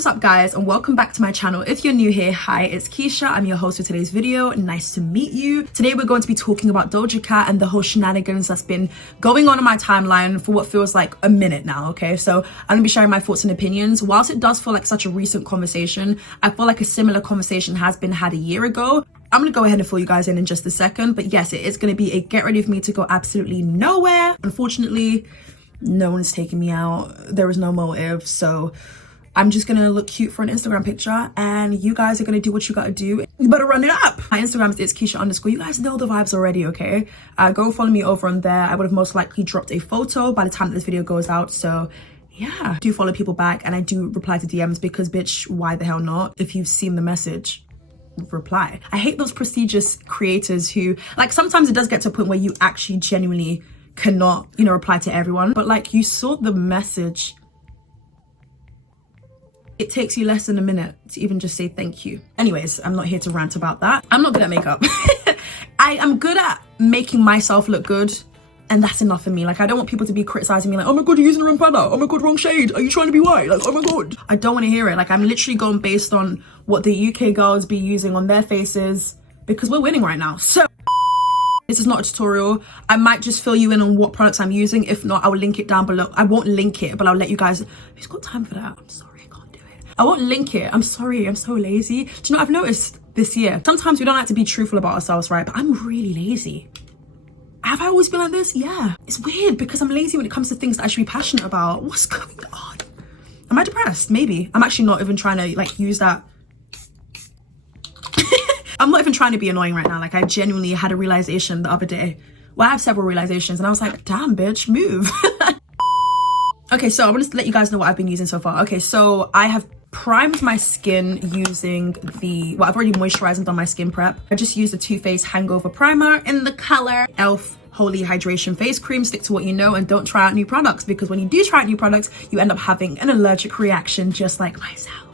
What is up, guys, and welcome back to my channel. If you're new here, hi, it's Keisha. I'm your host for today's video. Nice to meet you. Today we're going to be talking about Doja Cat and the whole shenanigans that's been going on my timeline for what feels like a minute now. Okay, so I'm gonna be sharing my thoughts and opinions. Whilst it does feel like such a recent conversation, I feel like a similar conversation has been had a year ago. I'm gonna go ahead and fill you guys in just a second, but yes, it is gonna be a get ready for me to go absolutely nowhere. Unfortunately, no one's taking me out. There is no motive, so I'm just gonna look cute for an Instagram picture, and you guys are gonna do what you gotta do. You better run it up. My Instagram is Itzkeisha_. You guys know the vibes already, okay? Go follow me over on there. I would have most likely dropped a photo by the time that this video goes out, so yeah. I do follow people back, and I do reply to DMs because, bitch, why the hell not? If you've seen the message, reply. I hate those prestigious creators who, like, sometimes it does get to a point where you actually genuinely cannot, you know, reply to everyone, but like, you saw the message. It takes you less than a minute to even just say thank you. Anyways, I'm not here to rant about that. I'm not good at makeup. I am good at making myself look good, and that's enough for me. Like, I don't want people to be criticizing me like, oh my god, you're using the wrong powder, oh my god, wrong shade, are you trying to be white, like, oh my god. I don't want to hear it. Like, I'm literally going based on what the UK girls be using on their faces, because we're winning right now. So this is not a tutorial. I might just fill you in on what products I'm using. If not, I will link it down below. I won't link it, but I'll let you guys. Who's got time for that? I'm sorry, I can't do it. I won't link it. I'm sorry, I'm so lazy. Do you know what I've noticed this year? Sometimes we don't have to be truthful about ourselves, right? But I'm really lazy. Have I always been like this? Yeah. It's weird because I'm lazy when it comes to things that I should be passionate about. What's going on? Am I depressed? Maybe. I'm actually not even trying to like use that. I'm not even trying to be annoying right now. Like, I genuinely had a realization the other day. Well, I have several realizations, and I was like, damn, bitch, move. Okay, so I want to let you guys know what I've been using so far. Okay, so I have primed my skin using the, well, I've already moisturized and done my skin prep. I just used the Too Faced Hangover Primer in the color Elf Holy Hydration Face Cream. Stick to what you know and don't try out new products, because when you do try out new products, you end up having an allergic reaction just like myself.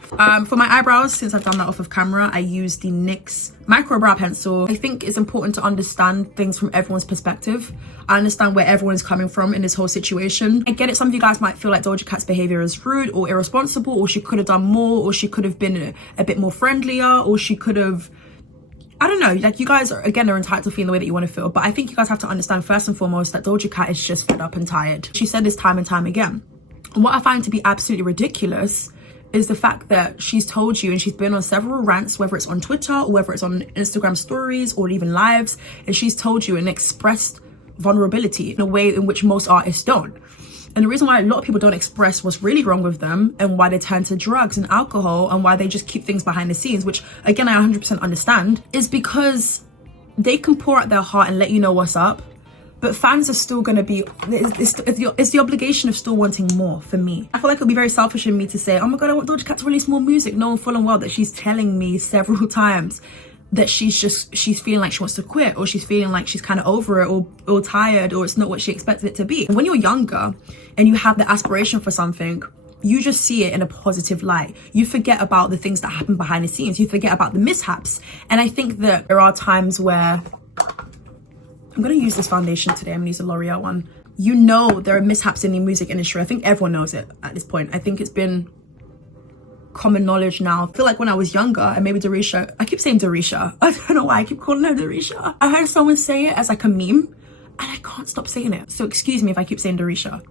For my eyebrows, since I've done that off of camera, I use the NYX micro brow pencil. I think it's important to understand things from everyone's perspective. I understand where everyone's coming from in this whole situation. I get it, some of you guys might feel like Doja Cat's behavior is rude or irresponsible, or she could have done more, or she could have been a bit more friendlier, or she could have, I don't know, like, you guys are, again, are entitled to feel the way that you want to feel, but I think you guys have to understand first and foremost that Doja Cat is just fed up and tired. She said this time and time again. And what I find to be absolutely ridiculous is the fact that she's told you, and she's been on several rants, whether it's on Twitter or whether it's on Instagram stories or even lives, and she's told you and expressed vulnerability in a way in which most artists don't. And the reason why a lot of people don't express what's really wrong with them, and why they turn to drugs and alcohol, and why they just keep things behind the scenes, which again, I 100% understand, is because they can pour out their heart and let you know what's up, but fans are still going to be, it's the obligation of still wanting more for me. I feel like it would be very selfish in me to say, oh my god, I want Doja Cat to release more music, knowing full and well that she's telling me several times that she's feeling like she wants to quit, or she's feeling like she's kind of over it, or tired, or it's not what she expected it to be. When you're younger and you have the aspiration for something, you just see it in a positive light. You forget about the things that happen behind the scenes. You forget about the mishaps. And I think that there are times where, I'm gonna use this foundation today. I'm gonna use a L'Oreal one. You know, there are mishaps in the music industry. I think everyone knows it at this point. I think it's been common knowledge now. I feel like when I was younger, and maybe Dorisha, I keep saying Dorisha. I don't know why I keep calling her Dorisha. I heard someone say it as like a meme, and I can't stop saying it. So excuse me if I keep saying Dorisha,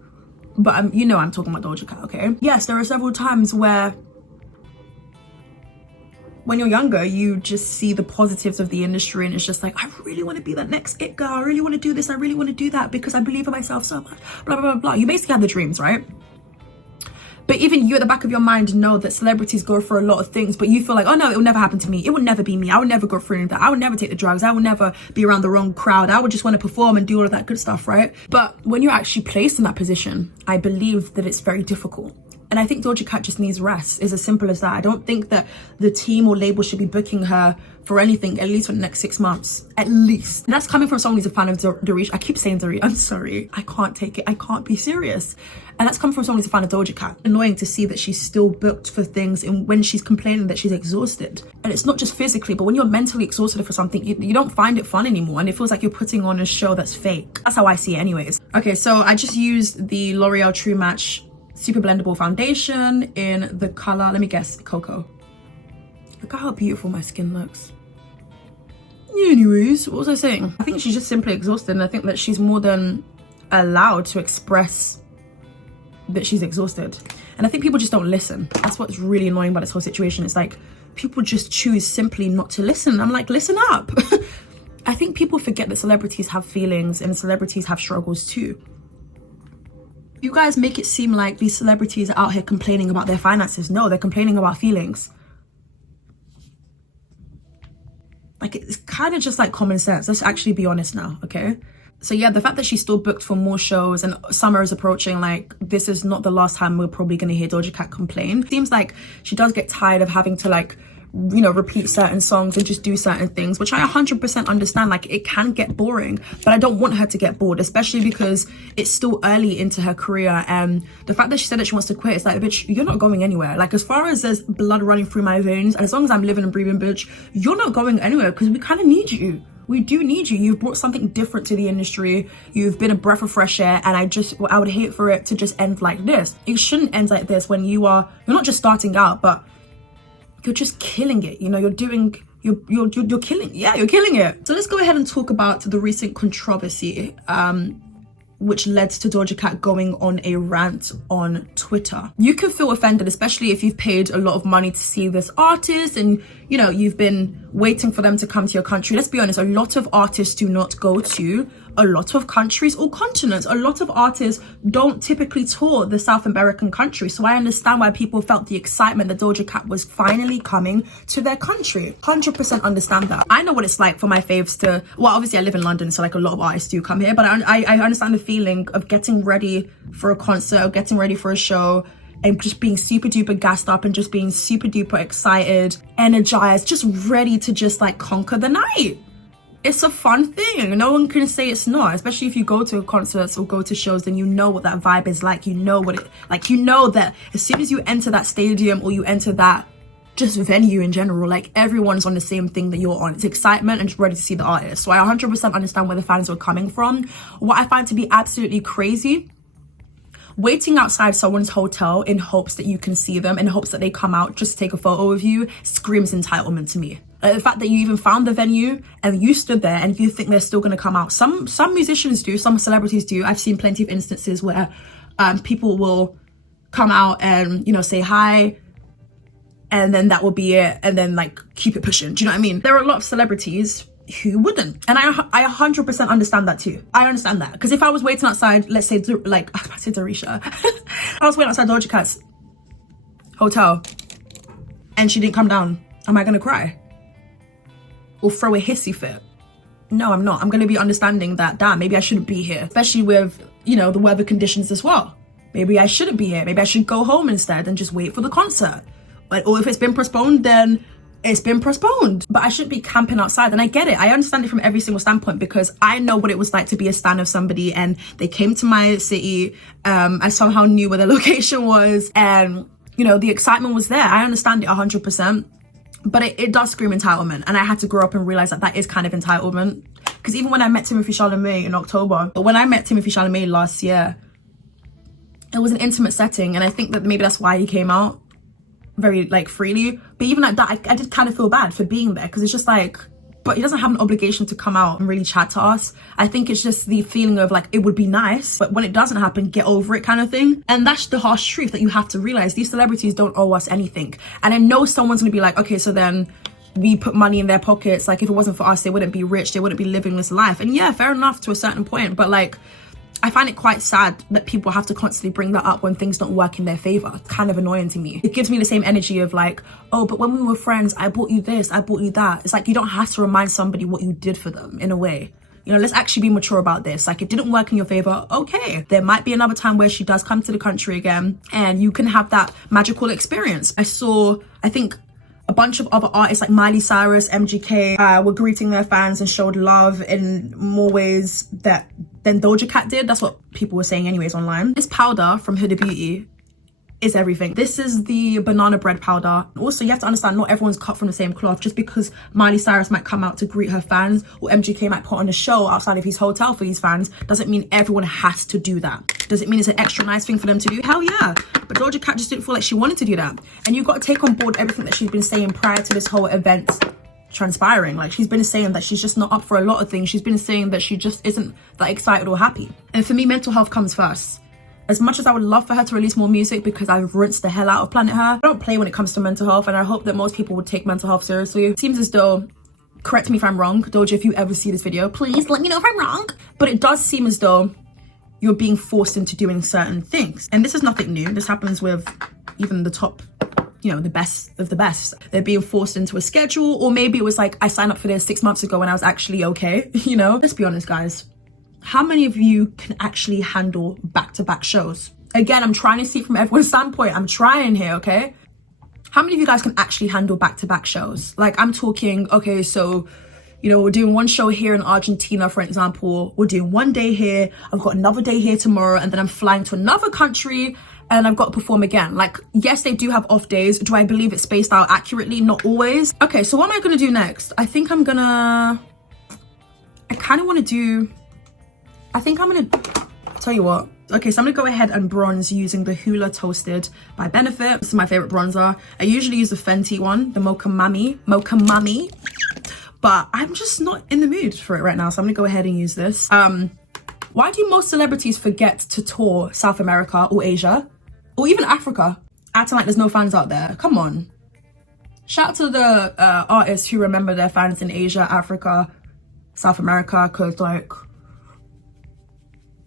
but you know I'm talking about Doja Cat, okay? Yes, there are several times where, when you're younger, you just see the positives of the industry, and it's just like, I really want to be that next it girl. I really want to do this. I really want to do that because I believe in myself so much. Blah, blah, blah, blah. You basically have the dreams, right? But even you at the back of your mind know that celebrities go through a lot of things, but you feel like, oh no, it will never happen to me. It would never be me. I would never go through any of that. I would never take the drugs. I would never be around the wrong crowd. I would just want to perform and do all of that good stuff, right? But when you're actually placed in that position, I believe that it's very difficult. And I think Doja Cat just needs rest. It's as simple as that. I don't think that the team or label should be booking her for anything, at least for the next 6 months, at least. And that's coming from someone who's a fan of Dorisha. I keep saying Dorisha. I'm sorry. I can't take it. I can't be serious. And that's coming from someone who's a fan of Doja Cat. Annoying to see that she's still booked for things, and when she's complaining that she's exhausted. And it's not just physically, but when you're mentally exhausted for something, you don't find it fun anymore. And it feels like you're putting on a show that's fake. That's how I see it anyways. Okay, so I just used the L'Oreal True Match super blendable foundation in the color, let me guess, cocoa. Look at how beautiful my skin looks. Anyways, what was I saying? I think she's just simply exhausted, and I think that she's more than allowed to express that she's exhausted. And I think people just don't listen. That's what's really annoying about this whole situation. It's like people just choose simply not to listen. I'm like, listen up. I think people forget that celebrities have feelings and celebrities have struggles too. You guys make it seem like these celebrities are out here complaining about their finances. No, they're complaining about feelings. Like, it's kind of just like common sense. Let's actually be honest now, okay? So yeah, the fact that she's still booked for more shows and summer is approaching, like, this is not the last time we're probably going to hear Doja Cat complain. Seems like she does get tired of having to, like, you know, repeat certain songs and just do certain things, which I 100% understand. Like, it can get boring, but I don't want her to get bored, especially because it's still early into her career. And the fact that she said that she wants to quit, it's like, bitch, you're not going anywhere. Like, as far as there's blood running through my veins, and as long as I'm living and breathing, bitch, you're not going anywhere, because we kind of need you. We do need you. You've brought something different to the industry. You've been a breath of fresh air, and I would hate for it to just end like this. It shouldn't end like this when you're not just starting out, but you're just killing it. You know, you're killing it. So let's go ahead and talk about the recent controversy which led to Doja Cat going on a rant on Twitter. You can feel offended, especially if you've paid a lot of money to see this artist and, you know, you've been waiting for them to come to your country. Let's be honest, a lot of artists do not go to a lot of countries or continents. A lot of artists don't typically tour the South American countries. So I understand why people felt the excitement that Doja Cat was finally coming to their country. 100% understand that. I know what it's like for my faves to, well, obviously I live in London, so like a lot of artists do come here, but I understand the feeling of getting ready for a concert or getting ready for a show and just being super duper gassed up and just being super duper excited, energized, just ready to just like conquer the night. It's a fun thing. No one can say it's not, especially if you go to concerts or go to shows, then you know what that vibe is like. You know what it, like, you know that as soon as you enter that stadium or you enter that just venue in general, like, everyone's on the same thing that you're on. It's excitement and just ready to see the artist. So I 100% understand where the fans were coming from. What I find to be absolutely crazy, waiting outside someone's hotel in hopes that you can see them, in hopes that they come out just to take a photo of you, screams entitlement to me. The fact that you even found the venue and you stood there and you think they're still going to come out. Some musicians do, some celebrities do. I've seen plenty of instances where people will come out and, you know, say hi, and then that will be it, and then like keep it pushing. Do you know what I mean? There are a lot of celebrities who wouldn't, and I 100% understand that too. I understand that, because if I was waiting outside, let's say like I said Dorisha, I was waiting outside Doja Cat's hotel and she didn't come down, am I gonna cry or throw a hissy fit? No, I'm not. I'm gonna be understanding that, damn, maybe I shouldn't be here, especially with, you know, the weather conditions as well. Maybe I shouldn't be here. Maybe I should go home instead and just wait for the concert. Or if it's been postponed, then it's been postponed. But I shouldn't be camping outside. And I get it. I understand it from every single standpoint, because I know what it was like to be a stan of somebody and they came to my city. I somehow knew where their location was, and, you know, the excitement was there. I understand it 100%. But it does scream entitlement. And I had to grow up and realize that that is kind of entitlement. Because even when I met Timothée Chalamet in October, or when I met Timothée Chalamet last year, it was an intimate setting. And I think that maybe that's why he came out very like freely. But even at that, I did kind of feel bad for being there, because it's just like, but he doesn't have an obligation to come out and really chat to us. I think it's just the feeling of like, it would be nice, but when it doesn't happen, get over it kind of thing. And that's the harsh truth that you have to realize. These celebrities don't owe us anything. And I know someone's gonna be like, okay, so then we put money in their pockets. Like, if it wasn't for us, they wouldn't be rich, they wouldn't be living this life. And yeah, fair enough to a certain point, but like, I find it quite sad that people have to constantly bring that up when things don't work in their favor. It's kind of annoying to me. It gives me the same energy of like, oh, but when we were friends, I bought you this, I bought you that. It's like, you don't have to remind somebody what you did for them, in a way. You know, let's actually be mature about this. Like, it didn't work in your favor. Okay, there might be another time where she does come to the country again and you can have that magical experience. I think a bunch of other artists like Miley Cyrus, MGK were greeting their fans and showed love in more ways than Doja Cat did. That's what people were saying anyways online. This powder from Huda Beauty is everything. This is the banana bread powder. Also, you have to understand, not everyone's cut from the same cloth. Just because Miley Cyrus might come out to greet her fans, or MGK might put on a show outside of his hotel for his fans, doesn't mean everyone has to do that. Does it mean it's an extra nice thing for them to do? Hell yeah. But Doja Cat just didn't feel like she wanted to do that. And you've got to take on board everything that she's been saying prior to this whole event transpiring. Like, she's been saying that she's just not up for a lot of things. She's been saying that she just isn't that excited or happy. And for me, mental health comes first. As much as I would love for her to release more music, because I've rinsed the hell out of Planet Her, I don't play when it comes to mental health, and I hope that most people would take mental health seriously. It seems as though, correct me if I'm wrong, Doja, if you ever see this video, please let me know if I'm wrong. But it does seem as though you're being forced into doing certain things. And this is nothing new. This happens with even the top, you know, the best of the best. They're being forced into a schedule, or maybe it was like, I signed up for this 6 months ago and I was actually okay, you know? Let's be honest, guys. How many of you can actually handle back-to-back shows? Again, I'm trying to see it from everyone's standpoint. I'm trying here, okay? How many of you guys can actually handle back-to-back shows? Like, I'm talking, okay, so, you know, we're doing one show here in Argentina, for example. We're doing one day here. I've got another day here tomorrow, and then I'm flying to another country and I've got to perform again. Like, yes, they do have off days. Do I believe it's spaced out accurately? Not always. Okay, so what am I gonna do next? I think I'm gonna, tell you what. Okay, so I'm gonna go ahead and bronze using the Hoola Toasted by Benefit. This is my favorite bronzer. I usually use the Fenty one, the Mocha Mami, but I'm just not in the mood for it right now, so I'm gonna go ahead and use this. Why do most celebrities forget to tour South America or Asia or even Africa, acting like there's no fans out there? Come on. Shout out to the artists who remember their fans in Asia, Africa, South America, because like,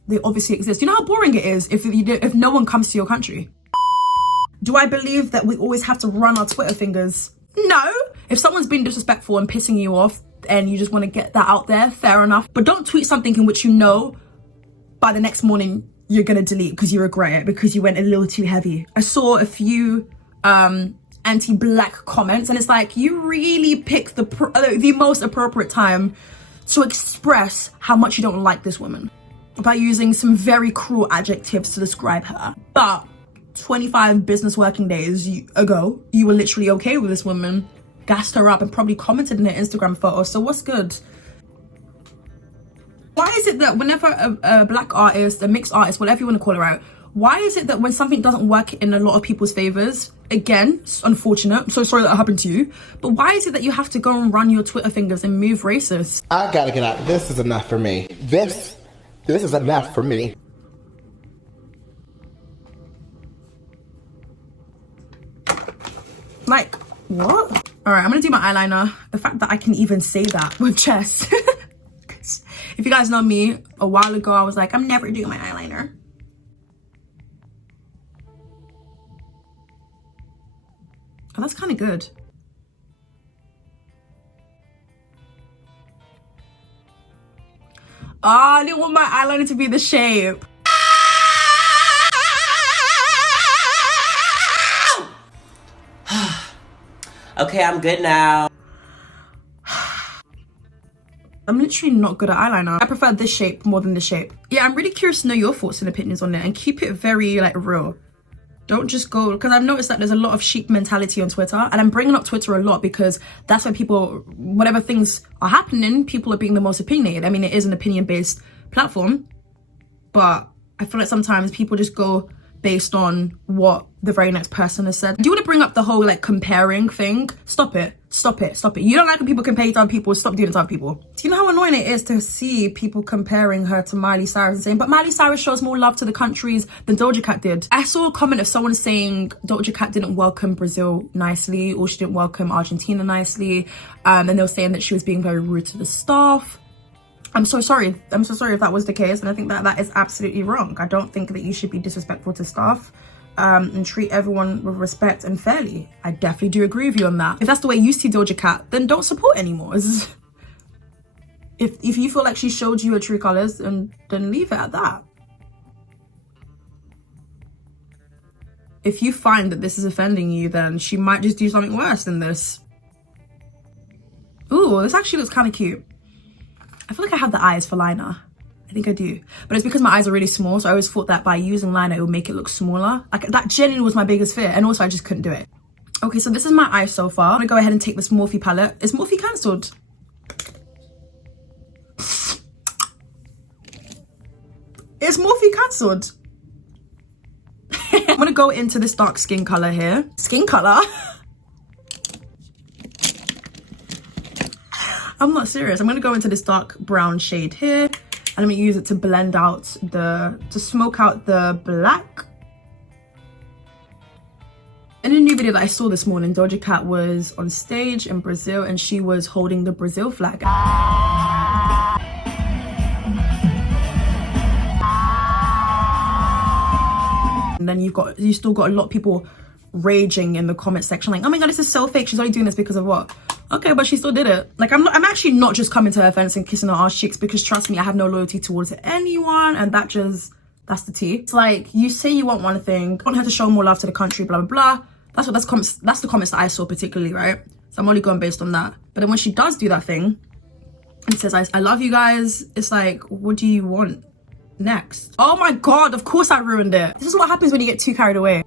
they obviously exist. You know how boring it is if no one comes to your country? Do I believe that we always have to run our Twitter fingers? No. If someone's been disrespectful and pissing you off and you just want to get that out there, fair enough. But don't tweet something in which you know by the next morning you're going to delete because you regret it, because you went a little too heavy. I saw a few anti-black comments, and it's like, you really picked the most appropriate time to express how much you don't like this woman by using some very cruel adjectives to describe her. But 25 business working days ago, you were literally okay with this woman, gassed her up, and probably commented in her Instagram photo. So what's good? Why is it that whenever a black artist, a mixed artist, whatever you want to call her out, why is it that when something doesn't work in a lot of people's favors, again, it's unfortunate, I'm so sorry that happened to you, but why is it that you have to go and run your Twitter fingers and move racist? I gotta get out. This is enough for me. This is enough for me. Like, what? All right, I'm gonna do my eyeliner. The fact that I can even say that with chest. If you guys know me, a while ago, I was like, I'm never doing my eyeliner. Oh, that's kind of good. Oh, I didn't want my eyeliner to be the shape. Okay, I'm good now. I'm literally not good at eyeliner. I prefer this shape more than this shape. Yeah, I'm really curious to know your thoughts and opinions on it, and keep it very like real. Don't just go, because I've noticed that there's a lot of sheep mentality on Twitter, and I'm bringing up Twitter a lot because that's where people, whatever things are happening, people are being the most opinionated. I mean, it is an opinion-based platform, but I feel like sometimes people just go based on what the very next person has said. Do you want to bring up the whole like comparing thing? Stop it. Stop it. Stop it. You don't like when people compare to other people. Stop doing it to other people. Do you know how annoying it is to see people comparing her to Miley Cyrus and saying, but Miley Cyrus shows more love to the countries than Doja Cat did? I saw a comment of someone saying Doja Cat didn't welcome Brazil nicely, or she didn't welcome Argentina nicely. And they were saying that she was being very rude to the staff. I'm so sorry. I'm so sorry if that was the case. And I think that that is absolutely wrong. I don't think that you should be disrespectful to staff and treat everyone with respect and fairly. I definitely do agree with you on that. If that's the way you see Doja Cat, then don't support anymore. If you feel like she showed you her true colors, then leave it at that. If you find that this is offending you, then she might just do something worse than this. Ooh, this actually looks kind of cute. I feel like I have the eyes for liner. I think I do. But it's because my eyes are really small, so I always thought that by using liner, it would make it look smaller. Like, that genuinely was my biggest fear, and also I just couldn't do it. Okay, so this is my eye so far. I'm gonna go ahead and take this Morphe palette. Is Morphe cancelled? Is Morphe cancelled? gonna go into this dark skin color here. Skin color? I'm not serious. I'm gonna go into this dark brown shade here, and I'm gonna use it to blend out to smoke out the black. In a new video that I saw this morning, Doja Cat was on stage in Brazil and she was holding the Brazil flag. And then you still got a lot of people raging in the comment section like, oh my god, this is so fake, she's only doing this because of what? Okay, but she still did it. Like, I'm actually not just coming to her fence and kissing her ass cheeks, because trust me, I have no loyalty towards anyone, and that's the tea. It's like, you say you want one thing, you want her to show more love to the country, blah blah blah. That's the comments that I saw particularly, right? So I'm only going based on that. But then when she does do that thing and says, I love you guys, it's like, what do you want next? Oh my god, of course I ruined it. This is what happens when you get too carried away.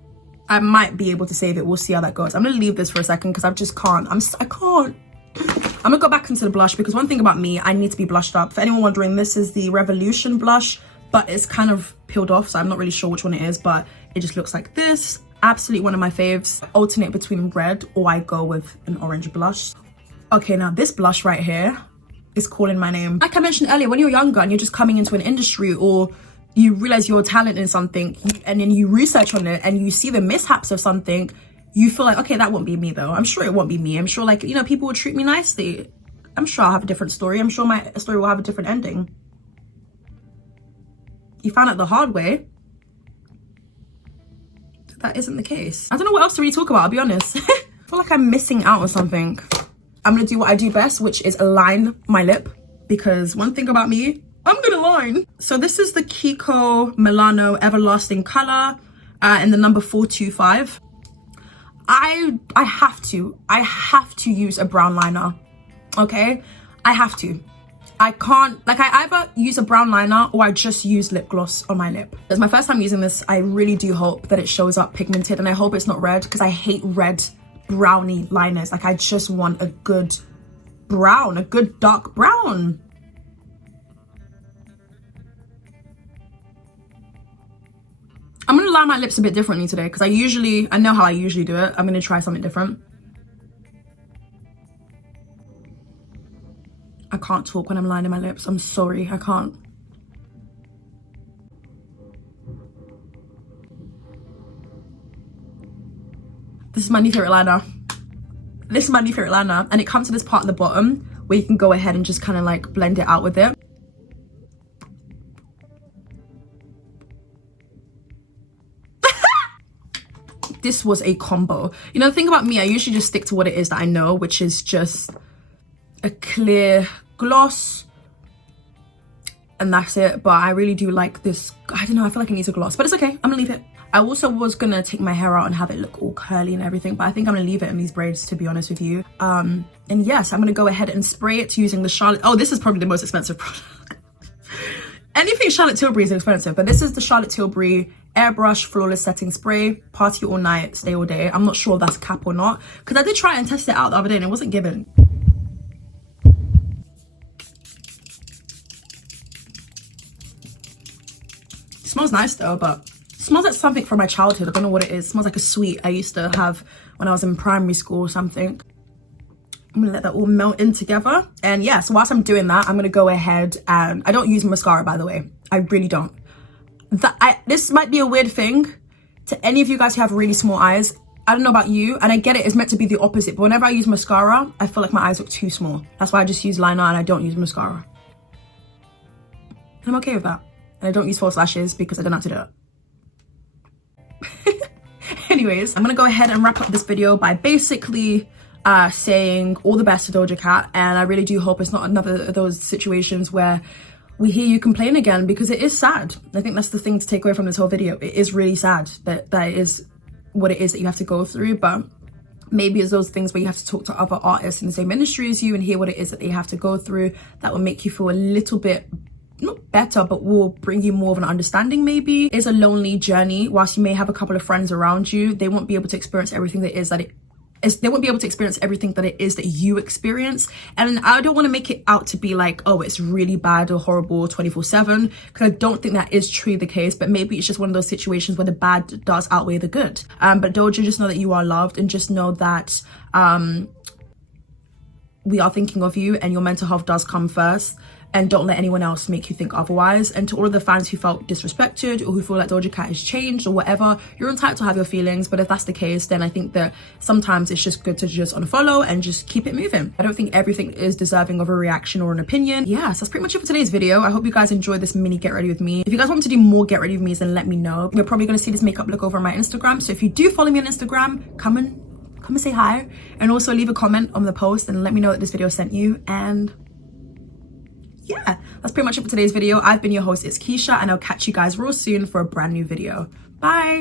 I might be able to save it. We'll see how that goes. I'm gonna leave this for a second because I just can't. I can't. I'm gonna go back into the blush, because one thing about me, I need to be blushed up. For anyone wondering, this is the Revolution blush, but it's kind of peeled off, so I'm not really sure which one it is, but it just looks like this. Absolutely one of my faves. Alternate between red, or I go with an orange blush. Okay, now this blush right here is calling my name. Like I mentioned earlier, when you're younger and you're just coming into an industry, or you realize you're a talent in something, and then you research on it and you see the mishaps of something, you feel like, okay, that won't be me though. I'm sure it won't be me. I'm sure, like, you know, people will treat me nicely. I'm sure I'll have a different story. I'm sure my story will have a different ending. You found out the hard way that isn't the case. I don't know what else to really talk about, I'll be honest. I feel like I'm missing out on something. I'm gonna do what I do best, which is align my lip, because one thing about me, I'm gonna line. So this is the Kiko Milano Everlasting Color in the number 425. I have to use a brown liner, okay? I have to. I can't, like, I either use a brown liner or I just use lip gloss on my lip. It's my first time using this. I really do hope that it shows up pigmented, and I hope it's not red, because I hate red brownie liners. Like, I just want a good brown, a good dark brown. I'm gonna line my lips a bit differently today, because I know how I usually do it. I'm gonna try something different. I can't talk when I'm lining my lips. I'm sorry, I can't. This is my new favorite liner. This is my new favorite liner, and it comes to this part at the bottom where you can go ahead and just kind of like blend it out with it. This was a combo. You know, the thing about me, I usually just stick to what it is that I know, which is just a clear gloss, and that's it. But I really do like this. I don't know, I feel like it needs a gloss, but it's okay. I'm gonna leave it. I also was gonna take my hair out and have it look all curly and everything, but I think I'm gonna leave it in these braids, to be honest with you. And yes, I'm gonna go ahead and spray it using the Charlotte. Oh, this is probably the most expensive product. Anything Charlotte Tilbury is expensive, but this is the Charlotte Tilbury Airbrush Flawless Setting Spray. Party all night, stay all day. I'm not sure if that's cap or not, because I did try and test it out the other day and it wasn't given. It smells nice though, but it smells like something from my childhood. I don't know what it is. It smells like a sweet I used to have when I was in primary school or something. I'm gonna let that all melt in together. And yeah, so whilst I'm doing that, I'm gonna go ahead and, I don't use mascara, by the way. I really don't. This might be a weird thing to any of you guys who have really small eyes. I don't know about you, and I get it, it's meant to be the opposite, but whenever I use mascara, I feel like my eyes look too small. That's why I just use liner and I don't use mascara. I'm okay with that. And I don't use false lashes because I don't know how to do it. Anyways, I'm gonna go ahead and wrap up this video by basically saying all the best to Doja Cat, and I really do hope it's not another of those situations where we hear you complain again, because it is sad. I think that's the thing to take away from this whole video. It is really sad that is what it is that you have to go through, but maybe it's those things where you have to talk to other artists in the same industry as you and hear what it is that they have to go through. That will make you feel a little bit, not better, but will bring you more of an understanding. Maybe it's a lonely journey. Whilst you may have a couple of friends around you, they won't be able to experience everything that is that it they won't be able to experience everything that it is that you experience. And I don't want to make it out to be like, oh, it's really bad or horrible 24/7, because I don't think that is truly the case. But maybe it's just one of those situations where the bad does outweigh the good. But Doja, just know that you are loved, and just know that we are thinking of you, and your mental health does come first. And don't let anyone else make you think otherwise. And to all of the fans who felt disrespected or who feel like Doja Cat has changed or whatever, you're entitled to have your feelings. But if that's the case, then I think that sometimes it's just good to just unfollow and just keep it moving. I don't think everything is deserving of a reaction or an opinion. Yeah, so that's pretty much it for today's video. I hope you guys enjoyed this mini get ready with me. If you guys want me to do more get ready with me, then let me know. You're probably going to see this makeup look over on my Instagram. So if you do follow me on Instagram, come and say hi. And also leave a comment on the post and let me know that this video sent you. And yeah, that's pretty much it for today's video. I've been your host, Itzkeisha, and I'll catch you guys real soon for a brand new video. Bye.